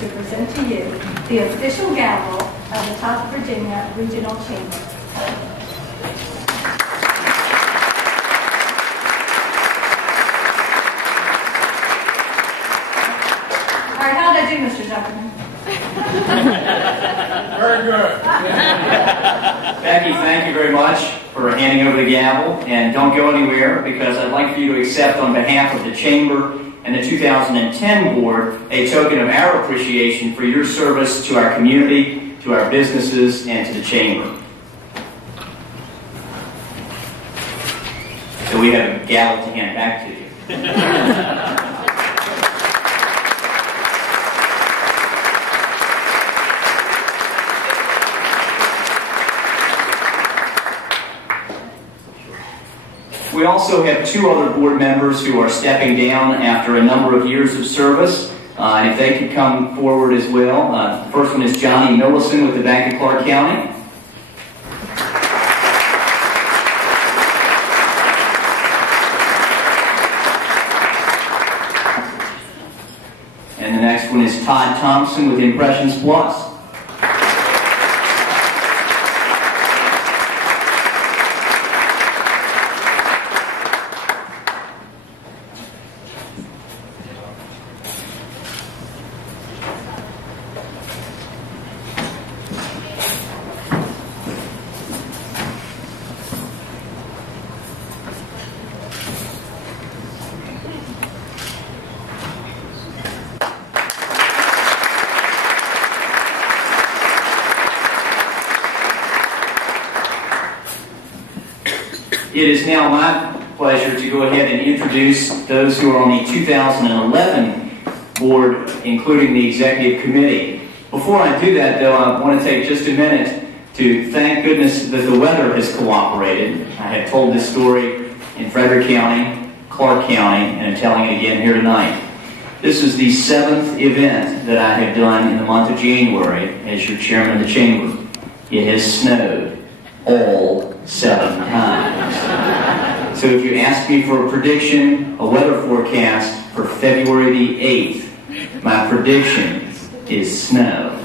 to present to you the official gavel of the South Virginia Regional Chamber. All right, how did I do, Mr. Zuckerman? Very good. Becky, thank you very much for handing over the gavel. And don't go anywhere, because I'd like for you to accept on behalf of the Chamber and the 2010 Board a token of our appreciation for your service to our community, to our businesses, and to the Chamber. So we have a gavel to hand back to you. We also have two other board members who are stepping down after a number of years of service. And if they could come forward as well. The first one is Johnny Millison with the Bank of Clark County. And the next one is Todd Thompson with Impressions Plus. It is now my pleasure to go ahead and introduce those who are on the 2011 board, including the executive committee. Before I do that, though, I want to take just a minute to thank goodness that the weather has cooperated. I have told this story in Frederick County, Clark County, and I'm telling it again here tonight. This is the 7th event that I have done in the month of January as your chairman of the Chamber. It has snowed all 7 times. So if you ask me for a prediction, a weather forecast for February the 8th, my prediction is snow.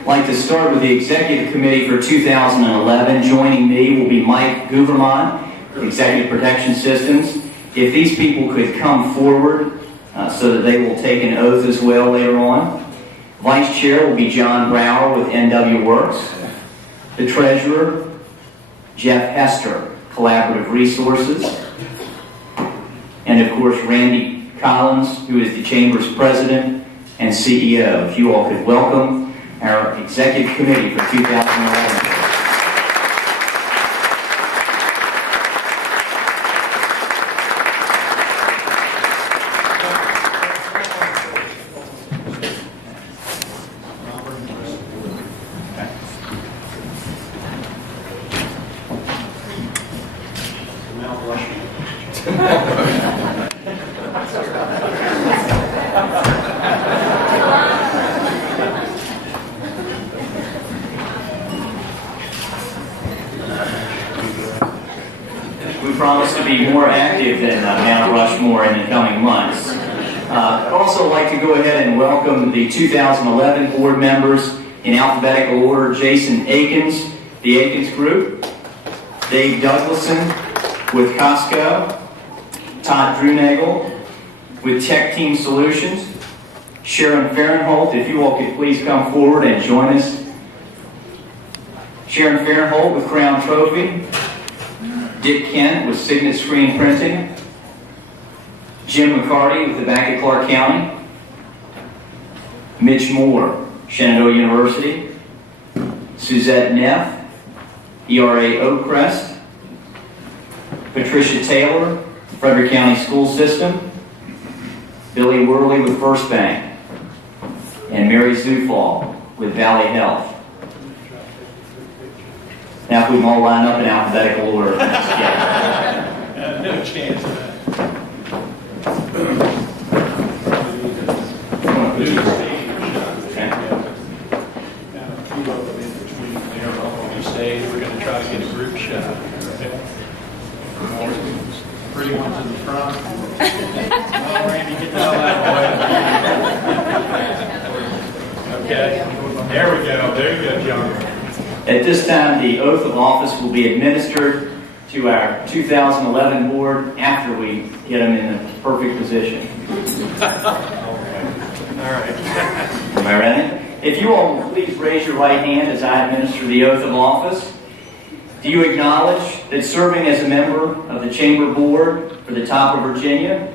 I'd like to start with the Executive Committee for 2011. Joining me will be Mike Guverman, Executive Protection Systems. If these people could come forward so that they will take an oath as well later on. Vice Chair will be John Brower with NW Works. The Treasurer, Jeff Hester, Collaborative Resources. And of course, Randy Collins, who is the Chamber's President and CEO. If you all could welcome our Executive Committee for 2011. We promise to be more active than Mount Rushmore in the coming months. I'd also like to go ahead and welcome the 2011 board members in alphabetical order. Jason Akins, the Akins Group. Dave Douglason with Costco. Todd Drunagel with Tech Team Solutions. Sharon Fahrenholt, if you all could please come forward and join us. Sharon Fahrenholt with Crown Trophy. Dick Kent with Signet Screen Printing. Jim McCarty with the Bank of Clark County. Mitch Moore, Shenandoah University. Suzette Neff, ERA Oakcrest. Patricia Taylor, Frederick County School System. Billy Worley with First Bank. And Mary Zufall with Valley Health. Now if we can all line up in alphabetical order. No chance of that. We're going to try to get a group shot. Pretty ones in the front. Randy, get the hell out of the way. At this time, the oath of office will be administered to our 2011 board after we get them in the perfect position. All right. Am I ready? If you all will please raise your right hand as I administer the oath of office. Do you acknowledge that serving as a member of the Chamber Board for the top of Virginia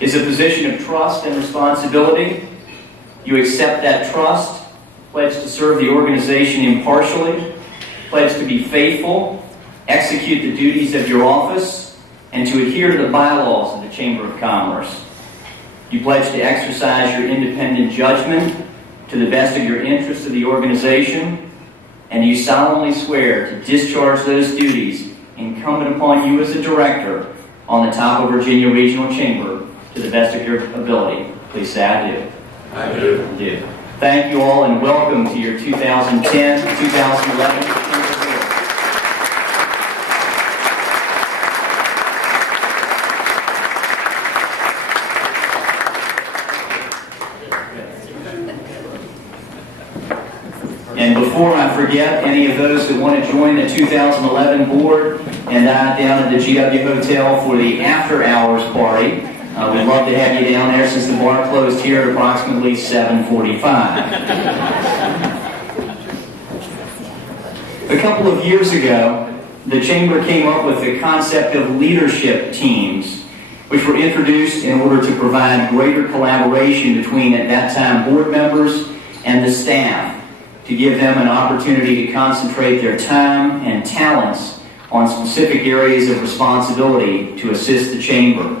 is a position of trust and responsibility? You accept that trust, pledge to serve the organization impartially, pledge to be faithful, execute the duties of your office, and to adhere to the bylaws of the Chamber of Commerce. You pledge to exercise your independent judgment to the best of your interest of the organization, and you solemnly swear to discharge those duties incumbent upon you as a director on the top of Virginia Regional Chamber to the best of your ability. Please say, I do. I do. I do. Thank you all and welcome to your 2010-2011 Chamber Board. And before I forget, any of those that want to join the 2011 board and dine down at the GW Hotel for the after-hours party, we'd love to have you down there since the bar closed here at approximately 7:45. A couple of years ago, the Chamber came up with the concept of leadership teams, which were introduced in order to provide greater collaboration between, at that time, board members and the staff, to give them an opportunity to concentrate their time and talents on specific areas of responsibility to assist the Chamber.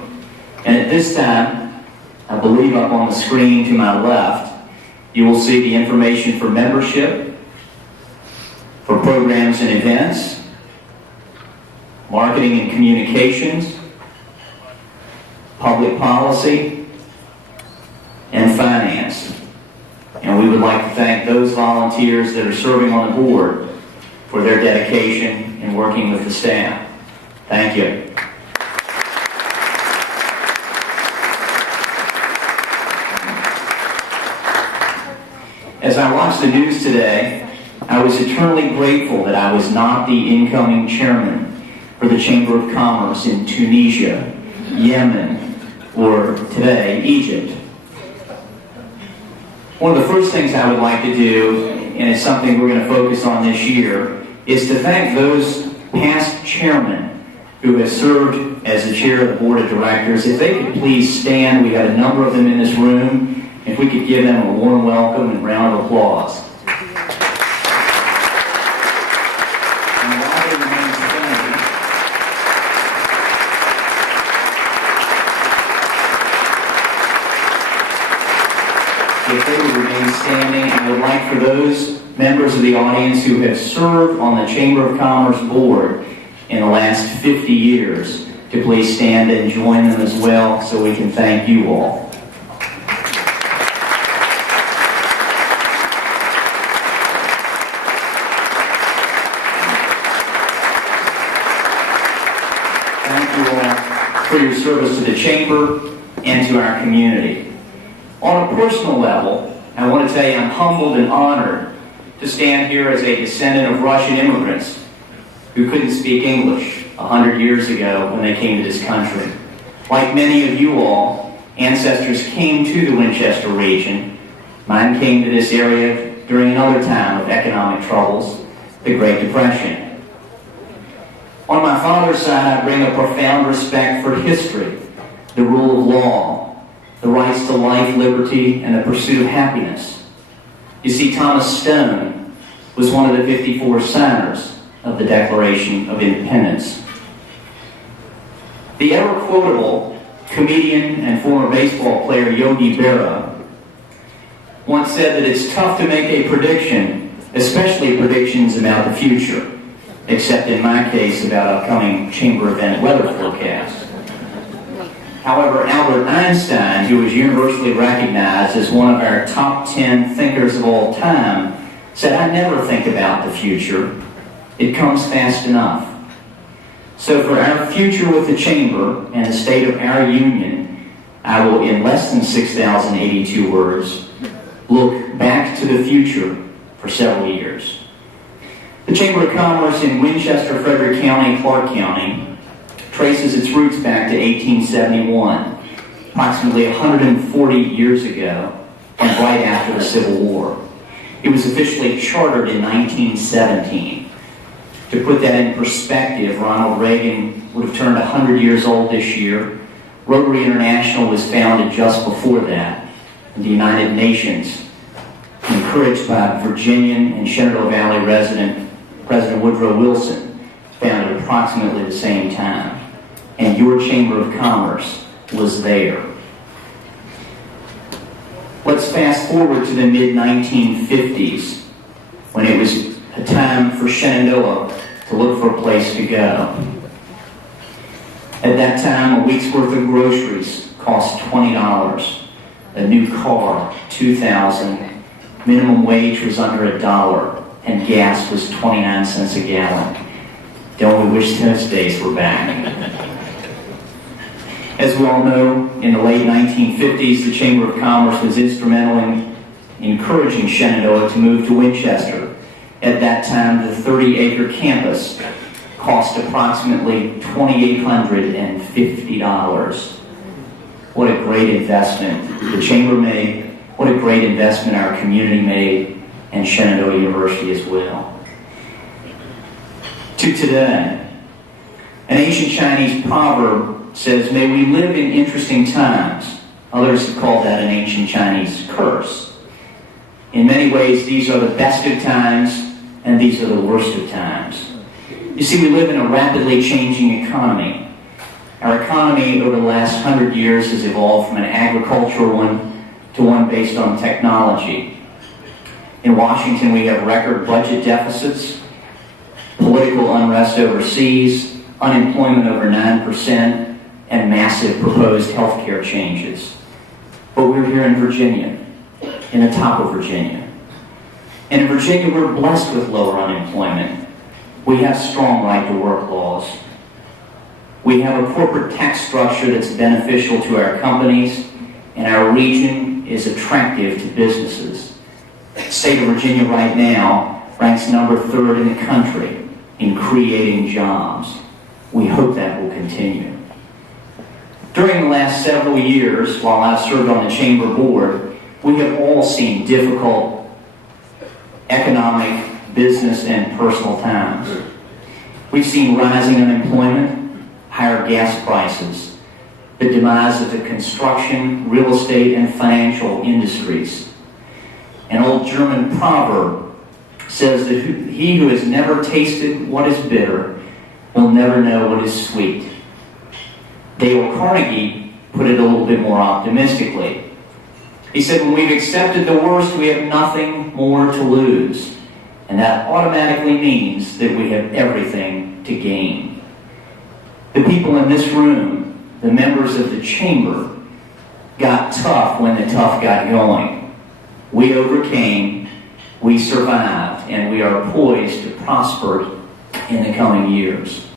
And at this time, I believe up on the screen to my left, you will see the information for membership, for programs and events, marketing and communications, public policy, and finance. And we would like to thank those volunteers that are serving on the board for their dedication in working with the staff. Thank you. As I watched the news today, I was eternally grateful that I was not the incoming chairman for the Chamber of Commerce in Tunisia, Yemen, or today, Egypt. One of the first things I would like to do, and it's something we're going to focus on this year, is to thank those past chairmen who have served as the chair of the board of directors. If they could please stand, we have a number of them in this room. If we could give them a warm welcome and round of applause. And while they remain standing, if they would remain standing, I would like for those members of the audience who have served on the Chamber of Commerce board in the last 50 years to please stand and join them as well so we can thank you all. Thank you all for your service to the Chamber and to our community. On a personal level, I want to tell you I'm humbled and honored to stand here as a descendant of Russian immigrants who couldn't speak English 100 years ago when they came to this country. Like many of you all, ancestors came to the Winchester region. Mine came to this area during another time of economic troubles, the Great Depression. On my father's side, I bring a profound respect for history, the rule of law, the rights to life, liberty, and the pursuit of happiness. You see, Thomas Stone was one of the 54 signers of the Declaration of Independence. The ever-quotable comedian and former baseball player Yogi Berra once said that it's tough to make a prediction, especially predictions about the future, except in my case about upcoming chamber event weather forecasts. However, Albert Einstein, who was universally recognized as one of our top 10 thinkers of all time, said, "I never think about the future. It comes fast enough." So for our future with the Chamber and the state of our union, I will, in less than 6,082 words, look back to the future for several years. The Chamber of Commerce in Winchester, Frederick County, Clark County, traces its roots back to 1871, approximately 140 years ago, and right after the Civil War. It was officially chartered in 1917. To put that in perspective, Ronald Reagan would have turned 100 years old this year. Rotary International was founded just before that. And the United Nations, encouraged by Virginian and Shenandoah Valley resident President Woodrow Wilson, founded approximately the same time. And your Chamber of Commerce was there. Let's fast forward to the mid-1950s, when it was a time for Shenandoah to look for a place to go. At that time, a week's worth of groceries cost $20. A new car, $2,000. Minimum wage was under $1, and gas was 29 cents a gallon. Don't we wish those days were back? As we all know, in the late 1950s, the Chamber of Commerce was instrumental in encouraging Shenandoah to move to Winchester. At that time, the 30-acre campus cost approximately $2,850. What a great investment the Chamber made, what a great investment our community made, and Shenandoah University as well. To today, an ancient Chinese proverb says, "May we live in interesting times." Others have called that an ancient Chinese curse. In many ways, these are the best of times, and these are the worst of times. You see, we live in a rapidly changing economy. Our economy over the last 100 years has evolved from an agricultural one to one based on technology. In Washington, we have record budget deficits, political unrest overseas, unemployment over 9%, and massive proposed health care changes. But we're here in Virginia, in the top of Virginia. And in Virginia, we're blessed with lower unemployment. We have strong right-to-work laws. We have a corporate tax structure that's beneficial to our companies, and our region is attractive to businesses. The state of Virginia right now ranks number 3rd in the country in creating jobs. We hope that will continue. During the last several years, while I've served on the Chamber Board, we have all seen difficult economic, business, and personal times. We've seen rising unemployment, higher gas prices, the demise of the construction, real estate, and financial industries. An old German proverb says that he who has never tasted what is bitter will never know what is sweet. Dale Carnegie put it a little bit more optimistically. He said, when we've accepted the worst, we have nothing more to lose. And that automatically means that we have everything to gain. The people in this room, the members of the Chamber, got tough when the tough got going. We overcame, we survived, and we are poised to prosper in the coming years.